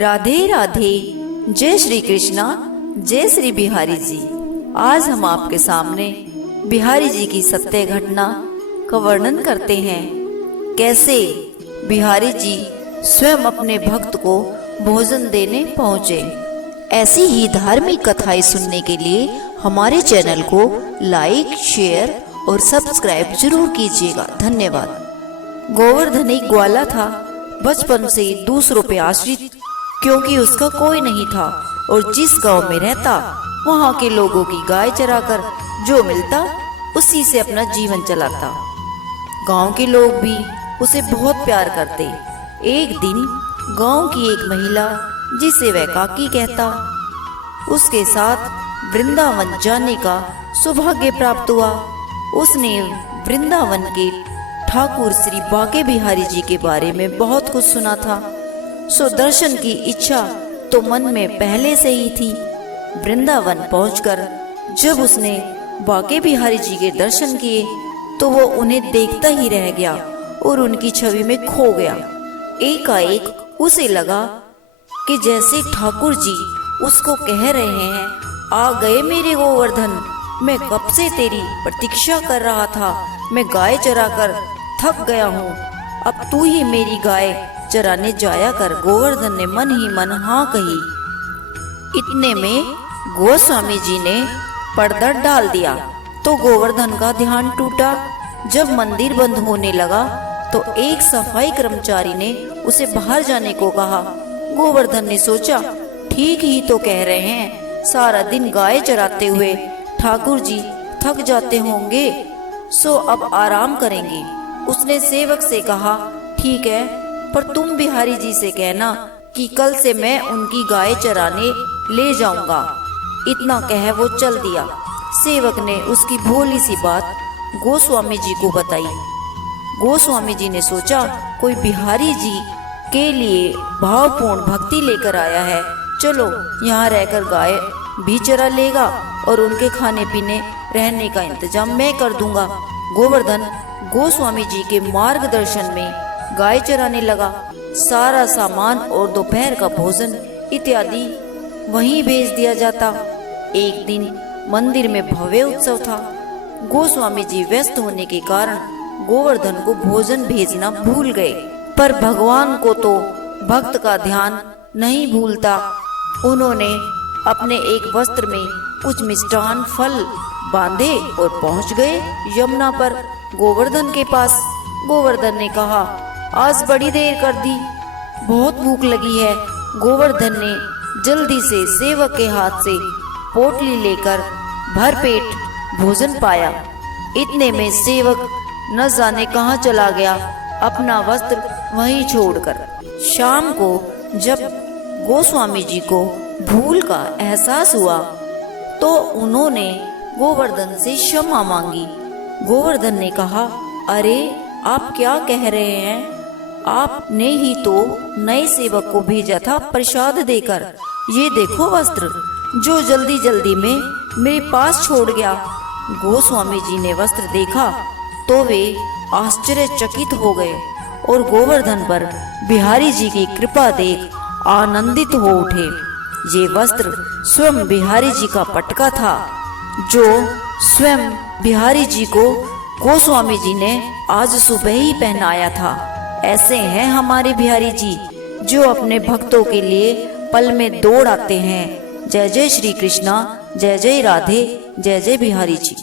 राधे राधे। जय श्री कृष्णा, जय श्री बिहारी जी। आज हम आपके सामने बिहारी जी की सत्य घटना का वर्णन करते हैं। कैसे बिहारी जी स्वयं अपने भक्त को भोजन देने पहुंचे। ऐसी ही धार्मिक कथाएं सुनने के लिए हमारे चैनल को लाइक, शेयर और सब्सक्राइब जरूर कीजिएगा। धन्यवाद। गोवर्धन एक ग्वाला था, बचपन से दूसरों पे आश्रित, क्योंकि उसका कोई नहीं था और जिस गांव में रहता वहां के लोगों की गाय चराकर जो मिलता उसी से अपना जीवन चलाता। गांव के लोग भी उसे बहुत प्यार करते। एक दिन गांव की एक महिला, जिसे वह काकी कहता, उसके साथ वृंदावन जाने का सौभाग्य प्राप्त हुआ। उसने वृंदावन के ठाकुर श्री बांके बिहारी जी के बारे में बहुत कुछ सुना था, सो दर्शन की इच्छा तो मन में पहले से ही थी। वृंदावन पहुंचकर जब उसने बांके बिहारी जी के दर्शन किए तो वो उन्हें देखता ही रह गया और उनकी छवि में खो गया। एकाएक उसे लगा कि जैसे ठाकुर जी उसको कह रहे हैं, आ गए मेरे गोवर्धन, मैं कब से तेरी प्रतीक्षा कर रहा था। मैं गाय चराकर थक गया हूँ, अब तू ही मेरी गाय चराने जाया कर। गोवर्धन ने मन ही मन हाँ कही। इतने में गोस्वामी जी ने पर्दा डाल दिया तो गोवर्धन का ध्यान टूटा। जब मंदिर बंद होने लगा तो एक सफाई कर्मचारी ने उसे बाहर जाने को कहा। गोवर्धन ने सोचा, ठीक ही तो कह रहे हैं, सारा दिन गाय चराते हुए ठाकुर जी थक जाते होंगे, सो अब आराम करेंगे। उसने सेवक से कहा, ठीक है, पर तुम बिहारी जी से कहना कि कल से मैं उनकी गाय चराने ले जाऊंगा। इतना कह वो चल दिया। सेवक ने उसकी भोली सी बात गोस्वामी जी को बताई। गोस्वामी जी ने सोचा, कोई बिहारी जी के लिए भावपूर्ण भक्ति लेकर आया है, चलो यहाँ रहकर गाय भी चरा लेगा और उनके खाने पीने रहने का इंतजाम मैं कर दूंगा। गोवर्धन गोस्वामी जी के मार्गदर्शन में गाय चराने लगा। सारा सामान और दोपहर का भोजन इत्यादि वहीं भेज दिया जाता। एक दिन मंदिर में भव्य उत्सव था। गोस्वामी जी व्यस्त होने के कारण गोवर्धन को भोजन भेजना भूल गए, पर भगवान को तो भक्त का ध्यान नहीं भूलता। उन्होंने अपने एक वस्त्र में कुछ मिष्टान फल बांधे और पहुंच गए यमुना पर गोवर्धन के पास। गोवर्धन ने कहा, आज बड़ी देर कर दी, बहुत भूख लगी है। गोवर्धन ने जल्दी से सेवक के हाथ से पोटली लेकर भरपेट भोजन पाया। इतने में सेवक न जाने कहाँ चला गया, अपना वस्त्र वहीं छोड़कर। शाम को जब गोस्वामी जी को भूल का एहसास हुआ तो उन्होंने गोवर्धन से क्षमा मांगी। गोवर्धन ने कहा, अरे आप क्या कह रहे हैं, आपने ही तो नए सेवक को भेजा था प्रसाद देकर। ये देखो वस्त्र जो जल्दी जल्दी में मेरे पास छोड़ गया। गोस्वामी जी ने वस्त्र देखा तो वे आश्चर्यचकित हो गए और गोवर्धन पर बिहारी जी की कृपा देख आनंदित हो उठे। ये वस्त्र स्वयं बिहारी जी का पटका था, जो स्वयं बिहारी जी को गोस्वामी जी ने आज सुबह ही पहनाया था। ऐसे हैं हमारे बिहारी जी, जो अपने भक्तों के लिए पल में दौड़ आते हैं। जय जय श्री कृष्णा, जय जय राधे, जय जय बिहारी जी।